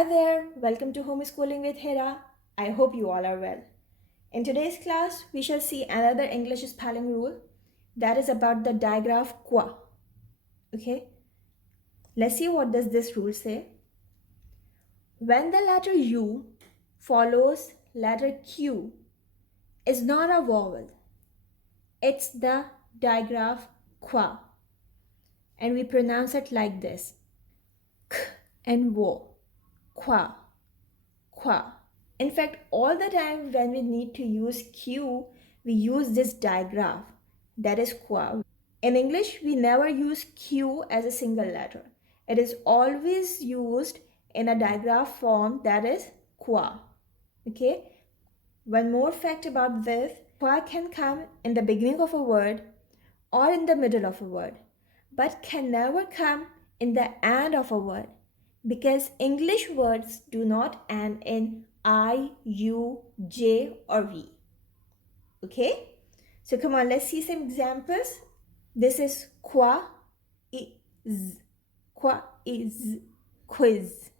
Hi there, welcome to Homeschooling with Hira. I hope you all are well. In today's class, we shall see another English spelling rule that is about the digraph qua. Okay, let's see what does this rule say. When the letter U follows letter Q, is not a vowel. It's the digraph qua. And we pronounce it like this. K and wo. Qua. Qua. In fact, all the time when we need to use Q, we use this digraph, that is qua. In English, we never use Q as a single letter. It is always used in a digraph form, that is qua. Okay? One more fact about this, qua can come in the beginning of a word or in the middle of a word, but can never come in the end of a word because English words do not end in I, U, J or V. Okay? So come on, let's see some examples. This is qua is, qua is, quiz.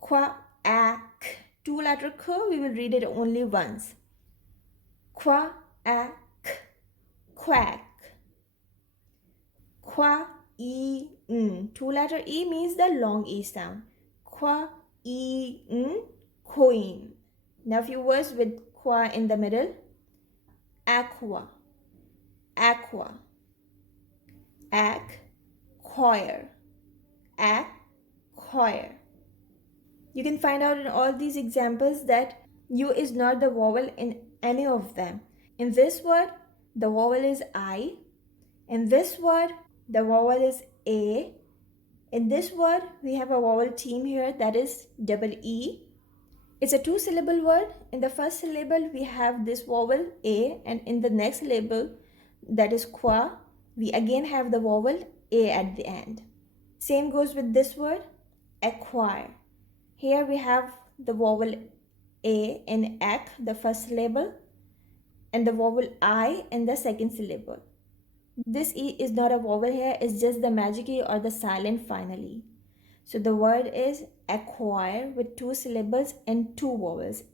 Qua ak, two letter k, we will read it only once. Qua ak, quack. Qua e n, two letter e means the long e sound. Qua e n, coin. Now a few words with qua in the middle. Aqua, aqua, ac, choir, ac, choir. You can find out in all these examples that U is not the vowel in any of them. In this word, the vowel is I. In this word, the vowel is A. In this word, we have a vowel team here that is double E. It's a two-syllable word. In the first syllable, we have this vowel A, and in the next syllable, that is qua, we again have the vowel A at the end. Same goes with this word, acquire. Here we have the vowel A in ac, the first syllable, and the vowel I in the second syllable. This E is not a vowel here, it's just the magic E or the silent finally. So the word is acquire with two syllables and two vowels,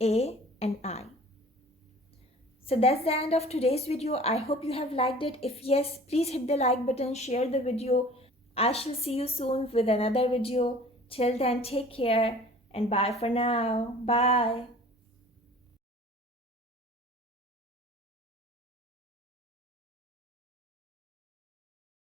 A and I. So that's the end of today's video. I hope you have liked it. If yes, please hit the like button, share the video. I shall see you soon with another video. Till then, take care and bye for now. Bye.